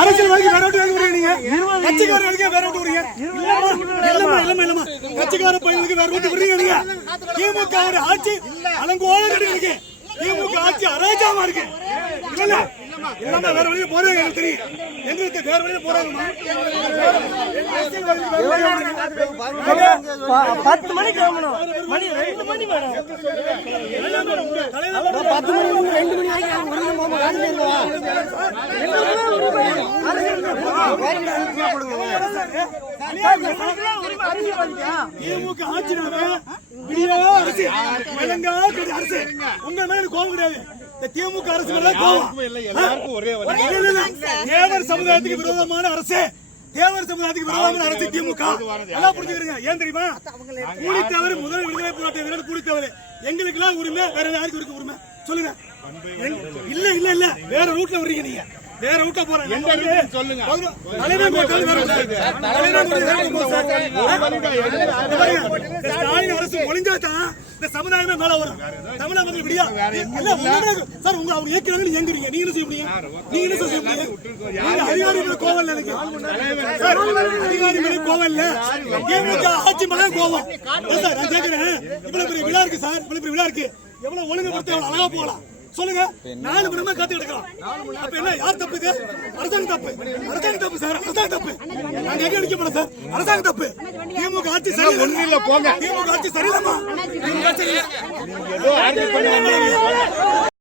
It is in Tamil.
அரசியல் வாங்கி வேற ஓட்டு வாங்க நீங்க கட்சிக்காரர்களுக்கு வேற ஓட்டு விடுறீங்க இல்லமா கட்சிக்கார பையனுக்கு வேற ஓட்டு விடுறீங்க நீங்க திமுக ஆட்சி அலங்கோல இருக்கு திமுக ஆட்சி அராஜகமா இருக்கு இல்ல இல்லமா வேற வழியில போறாங்க எனக்கு தெரியும் எங்களுக்கு வேற வழியில போறாங்க 10 மணிக்கு கிளம்பணும் மணி 2 மணி மேடம் 10 மணி 2 மணி ஆகி ஒரு மாமா காலையில திமுக ஆட்சினாவே விடியா அரசு இலங்கா அரசு உங்க மேல கோபம் கிடையாது திமுக அரசு மேல கோபம் தேவர் சமுதாயத்துக்கு விரோதமான அரசு தேவர் சமுதாயத்துக்கு விரோதமான அரசு திமுக எல்லாம் புரிஞ்சுக்கிறீங்க ஏன் தெரியுமா கூலித்தவர் முதல் விடுதலை போராட்ட வீரர் கூலித்தவர் எங்களுக்கு எல்லாம் உரிமை வேற யாருக்கு இருக்கு உரிமை சொல்லுங்க இல்ல இல்ல இல்ல வேற ரூட்ல வர்றீங்க நீங்க வேற ரூட்டா போறாங்க சொல்லுங்க அரசு ஒளிஞ்சாதான் இந்த சமுதாயமே மேல வரும் தமிழக மக்கள் விடியா சார் உங்க அவங்க ஏற்கனவே நீங்க எங்கிறீங்க நீங்க என்ன செய்ய முடியும் நீங்க என்ன செய்ய முடியும் அதிகாரிகள் கோவல் எனக்கு அதிகாரிகள் கோவல் திமுக ஆட்சி மேல கோவம் சார் நான் கேட்கிறேன் இவ்வளவு பெரிய விழா இருக்கு சார் இவ்வளவு பெரிய விழா இருக்கு எவ்வளவு ஒழுங்குபடுத்த எவ்வளவு அழகா போகலாம் சொல்லுங்க 4 மணி நேரம் காத்து கிடக்கலாம் அப்ப என்ன யார் தப்பு இது அரசாங்கம் தப்பு சார் அரசாங்கம் தப்பு நாங்க எங்க அடிக்க மாட்டோம் சார் அரசாங்கம் தப்பு திமுக ஆட்சி சரி ஒண்ணு இல்ல போங்க திமுக ஆட்சி சரியில்லமா